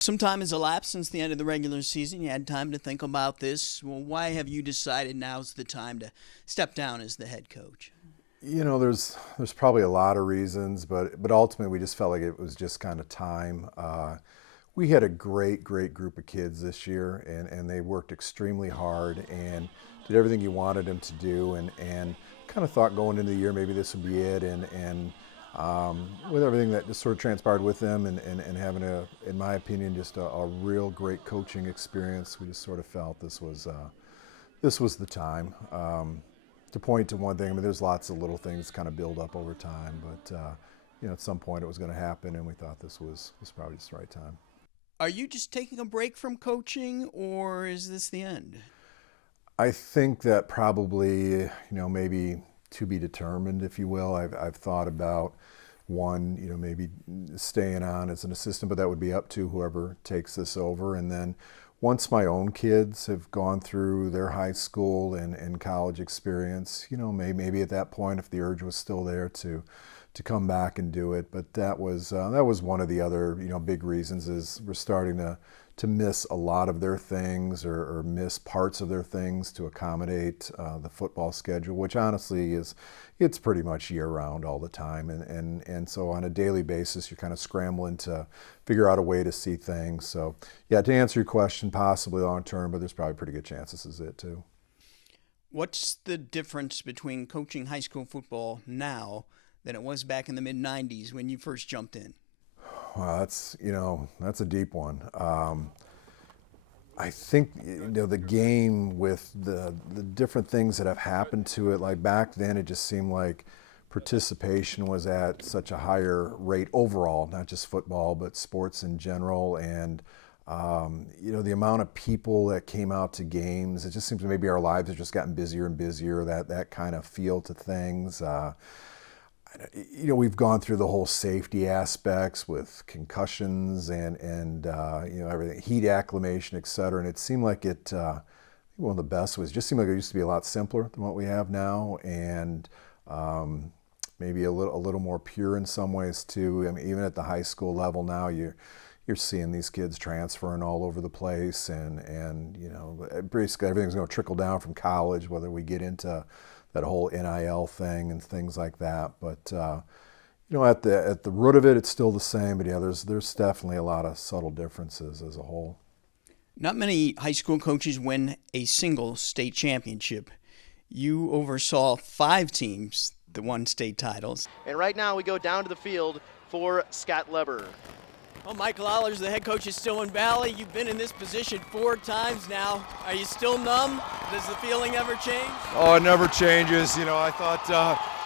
Some time has elapsed since the end of the regular season. You had time to think about this. Well, why have you decided now's the time to step down as the head coach? There's probably a lot of reasons, but ultimately we just felt like it was just kind of time. We had a great group of kids this year, and they worked extremely hard and did everything you wanted them to do, and kind of thought going into the year maybe this would be it, and with everything that just sort of transpired with them and having in my opinion, just a real great coaching experience, we just sort of felt this was the time. To point to one thing, I mean, there's lots of little things kind of build up over time, but at some point it was going to happen, and we thought this was probably just the right time. Are you just taking a break from coaching, or is this the end? I think that probably, maybe to be determined, if you will. I've thought about one, maybe staying on as an assistant, but that would be up to whoever takes this over. And then once my own kids have gone through their high school and college experience, maybe at that point, if the urge was still there to come back and do it. But that was one of the other big reasons, is we're starting to miss a lot of their things, or miss parts of their things to accommodate the football schedule, which honestly it's pretty much year round all the time, and so on a daily basis you're kind of scrambling to figure out a way to see things. So yeah, to answer your question, possibly long term, but there's probably a pretty good chance this is it too. What's the difference between coaching high school football now than it was back in the mid-'90s when you first jumped in? Well, that's a deep one. I think the game, with the different things that have happened to it, like back then it just seemed like participation was at such a higher rate overall, not just football but sports in general, and the amount of people that came out to games, it just seems maybe our lives have just gotten busier and busier, that kind of feel to things. We've gone through the whole safety aspects with concussions and everything, heat acclimation, et cetera. And it seemed like one of the best was, just seemed like it used to be a lot simpler than what we have now, and maybe a little more pure in some ways too. I mean, even at the high school level now, you're seeing these kids transferring all over the place, and basically everything's going to trickle down from college, whether we get into that whole NIL thing and things like that. But at the root of it, it's still the same. But yeah, there's definitely a lot of subtle differences as a whole. Not many high school coaches win a single state championship. You oversaw 5 teams that won state titles. And right now we go down to the field for Scott Leber. Well, Mike Lalor is the head coach of Stillman Valley. You've been in this position 4 times now. Are you still numb? Does the feeling ever change? Oh, it never changes. I thought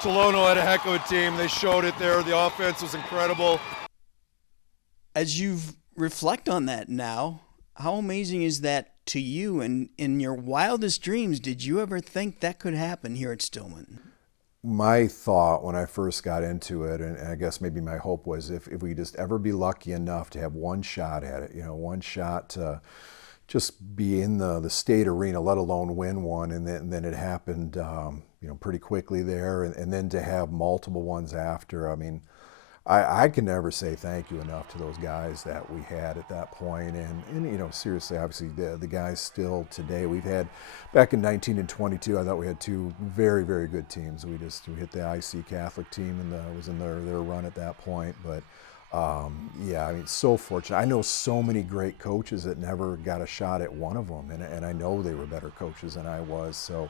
Tolono had a heck of a team. They showed it there. The offense was incredible. As you reflect on that now, how amazing is that to you? And in your wildest dreams, did you ever think that could happen here at Stillman? My thought when I first got into it, and I guess maybe my hope was, if we just ever be lucky enough to have one shot at it, one shot to just be in the state arena, let alone win one, and then it happened, pretty quickly there, and then to have multiple ones after. I mean, I can never say thank you enough to those guys that we had at that point. And seriously, obviously the guys still today, we've had, back in 19 and 22, I thought we had 2 very, very good teams. We hit the IC Catholic team, and was in their run at that point. But yeah, I mean, so fortunate. I know so many great coaches that never got a shot at one of them, and I know they were better coaches than I was. So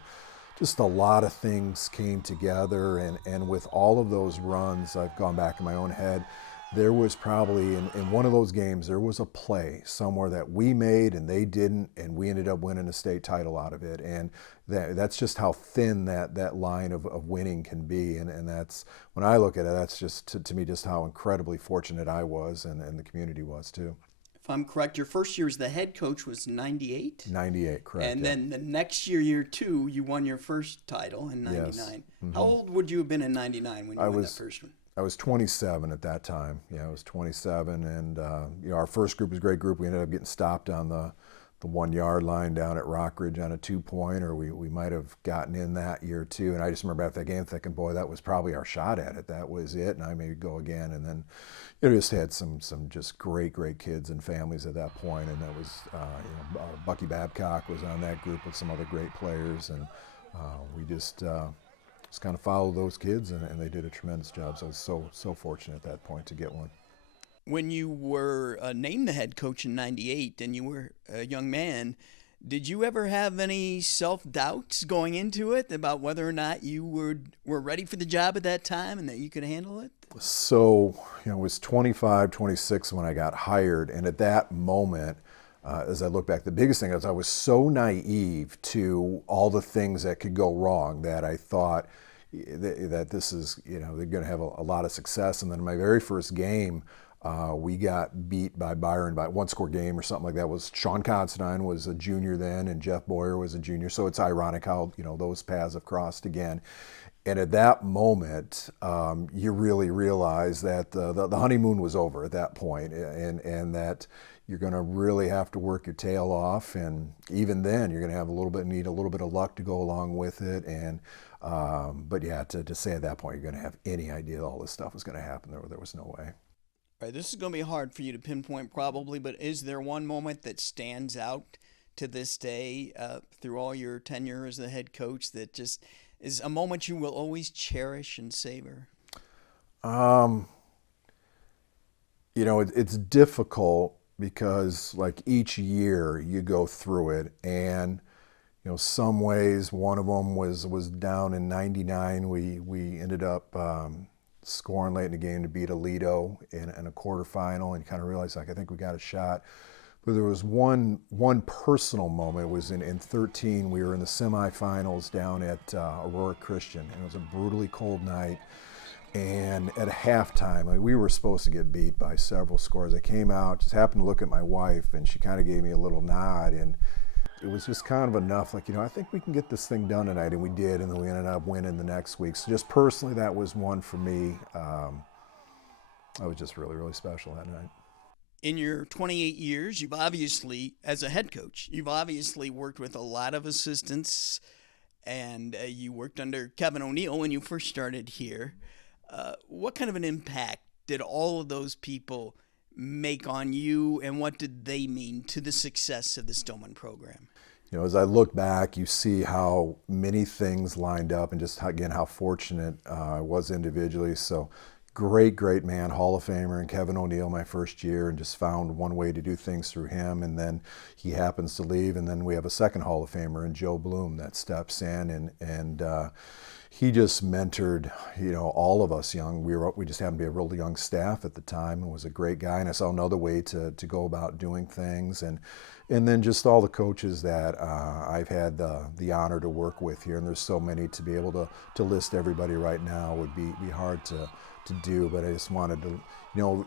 just a lot of things came together, and with all of those runs, I've gone back in my own head, there was probably, in one of those games, there was a play somewhere that we made and they didn't, and we ended up winning a state title out of it. And that's just how thin that line of winning can be. And that's, when I look at it, that's just, to me, just how incredibly fortunate I was, and the community was too. If I'm correct, your first year as the head coach was 98? 98, correct. And yeah. then the next year 2, you won your first title in 99. Yes. Mm-hmm. How old would you have been in 99 when you won that first one? I was 27 at that time. Yeah, I was 27, and our first group was a great group. We ended up getting stopped on the the 1 yard line down at Rockridge on a 2-pointer. We might have gotten in that year too. And I just remember after that game thinking, boy, that was probably our shot at it. That was it. And I may go again. And then just had some just great kids and families at that point. And that was, Bucky Babcock was on that group with some other great players. And we just kind of followed those kids, and they did a tremendous job. So I was so fortunate at that point to get one. When you were named the head coach in '98 and you were a young man, did you ever have any self-doubts going into it about whether or not you were ready for the job at that time and that you could handle it? So, I was 25, 26 when I got hired, and at that moment, as I look back, the biggest thing is I was so naive to all the things that could go wrong that I thought that this is, they're going to have a lot of success. And then my very first game, we got beat by Byron by 1-score game or something like that. Was Sean Considine was a junior then, and Jeff Boyer was a junior. So it's ironic how those paths have crossed again. And at that moment, you really realize that the honeymoon was over at that point, and that you're going to really have to work your tail off. And even then, you're going to have need a little bit of luck to go along with it. And but yeah, to say at that point you're going to have any idea all this stuff was going to happen, there was no way. All right, this is going to be hard for you to pinpoint probably, but is there one moment that stands out to this day through all your tenure as the head coach that just is a moment you will always cherish and savor? It's difficult because like each year you go through it, and some ways one of them was down in '99. We ended up scoring late in the game to beat Aledo in a quarterfinal, and kind of realized I think we got a shot. But there was one personal moment. It was in 13. We were in the semifinals down at Aurora Christian, and it was a brutally cold night. And at halftime, we were supposed to get beat by several scores. I came out, just happened to look at my wife, and she kind of gave me a little nod, and it was just kind of enough, I think we can get this thing done tonight, and we did, and then we ended up winning the next week. So just personally, that was one for me. That was just really special that night. In your 28 years, you've obviously, as a head coach, you've obviously worked with a lot of assistants, and you worked under Kevin O'Neill when you first started here. What kind of an impact did all of those people make on you, and what did they mean to the success of the Stillman program? As I look back, you see how many things lined up, and just again how fortunate I was individually. So great man, Hall of Famer, and Kevin O'Neill my first year, and just found one way to do things through him. And then he happens to leave, and then we have a second Hall of Famer in Joe Bloom that steps in, and he just mentored, all of us young. We just happened to be a real young staff at the time, and was a great guy. And I saw another way to go about doing things, and then just all the coaches that I've had the honor to work with here. And there's so many, to be able to list everybody right now would be hard to do. But I just wanted to,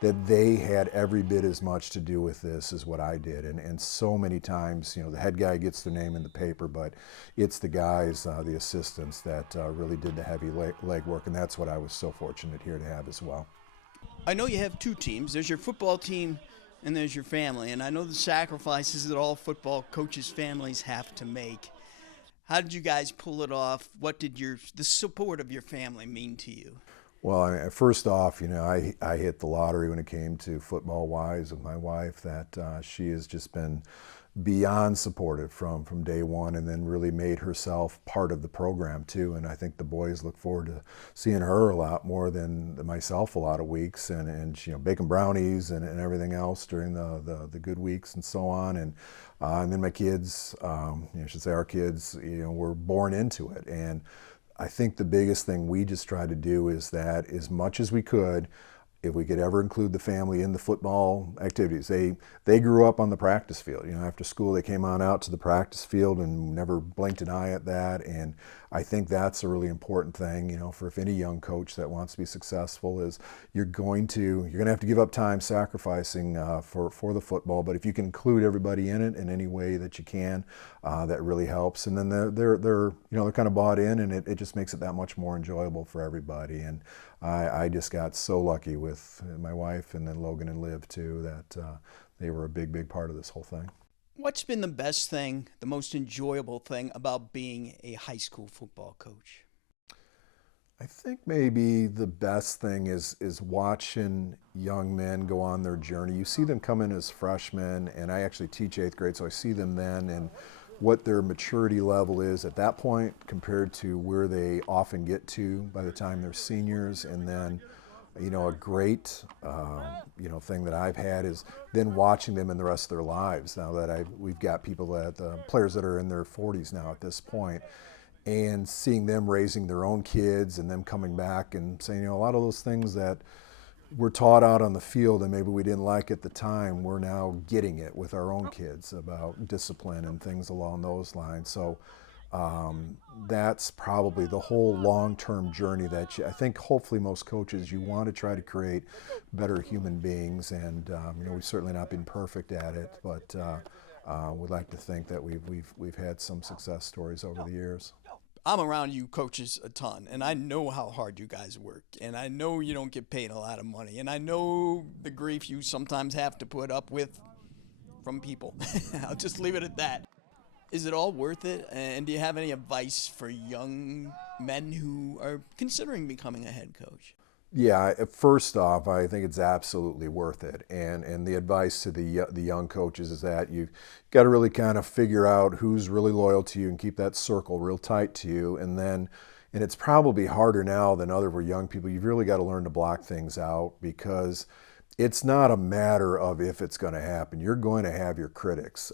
that they had every bit as much to do with this as what I did. And so many times, the head guy gets their name in the paper, but it's the guys, the assistants, that really did the heavy leg work. And that's what I was so fortunate here to have as well. I know you have two teams. There's your football team and there's your family. And I know the sacrifices that all football coaches' families have to make. How did you guys pull it off? What did the support of your family mean to you? Well, first off, I hit the lottery when it came to football-wise with my wife. That she has just been beyond supportive from day one, and then really made herself part of the program too. And I think the boys look forward to seeing her a lot more than myself a lot of weeks, and baking brownies and everything else during the good weeks and so on. And then my kids, I should say our kids, were born into it. And I think the biggest thing we just try to do is that as much as we could, if we could ever include the family in the football activities. They grew up on the practice field. After school they came on out to the practice field and never blinked an eye at that. And I think that's a really important thing, for if any young coach that wants to be successful, is you're going to have to give up time sacrificing for the football. But if you can include everybody in it in any way that you can, that really helps. And then they're kind of bought in, and it just makes it that much more enjoyable for everybody. And I just got so lucky with my wife, and then Logan and Liv too, that they were a big part of this whole thing. What's been the best thing, the most enjoyable thing about being a high school football coach? I think maybe the best thing is watching young men go on their journey. You see them come in as freshmen, and I actually teach 8th grade, so I see them then and what their maturity level is at that point compared to where they often get to by the time they're seniors. And then, a great, thing that I've had is then watching them in the rest of their lives. Now that we've got people players that are in their 40s now at this point, and seeing them raising their own kids and them coming back and saying, a lot of those things that were taught out on the field and maybe we didn't like at the time, we're now getting it with our own kids about discipline and things along those lines. So that's probably the whole long-term journey that I think hopefully most coaches, you want to try to create better human beings. And we've certainly not been perfect at it, but we'd like to think that we've had some success stories over the years. I'm around you coaches a ton, and I know how hard you guys work, and I know you don't get paid a lot of money, and I know the grief you sometimes have to put up with from people. I'll just leave it at that. Is it all worth it? And do you have any advice for young men who are considering becoming a head coach? Yeah, first off, I think it's absolutely worth it. And the advice to the young coaches is that you've got to really kind of figure out who's really loyal to you and keep that circle real tight to you. And it's probably harder now than other young people. You've really got to learn to block things out because it's not a matter of if it's going to happen. You're going to have your critics.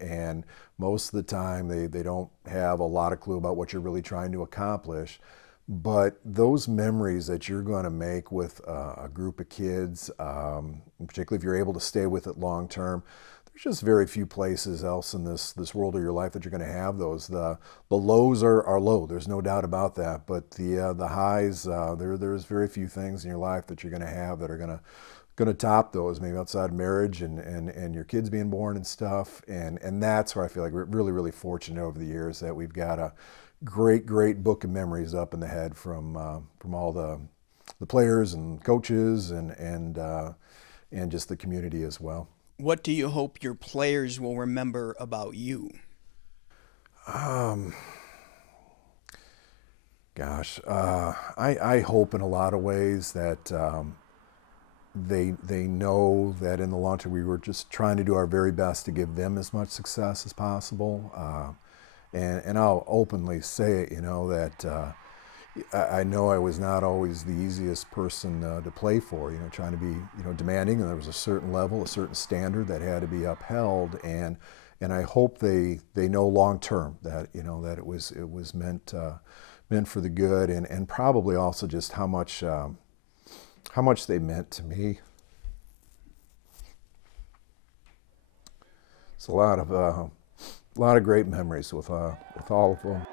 And most of the time they don't have a lot of clue about what you're really trying to accomplish. But those memories that you're going to make with a group of kids, particularly if you're able to stay with it long term, there's just very few places else in this world of your life that you're going to have those. The lows are low, there's no doubt about that. But the highs, there's very few things in your life that you're going to have that are going to top those, maybe outside of marriage and your kids being born and stuff. And that's where I feel like we're really, really fortunate over the years that we've got a great book of memories up in the head from all the players and coaches and just the community as well. What do you hope your players will remember about you? I hope in a lot of ways that they know that in the long term we were just trying to do our very best to give them as much success as possible. And I'll openly say it, that I know I was not always the easiest person to play for, trying to be, demanding, and there was a certain level, a certain standard that had to be upheld. And I hope they know long term that, that it was meant for the good, and probably also just how much they meant to me. It's a lot of great memories with all of them.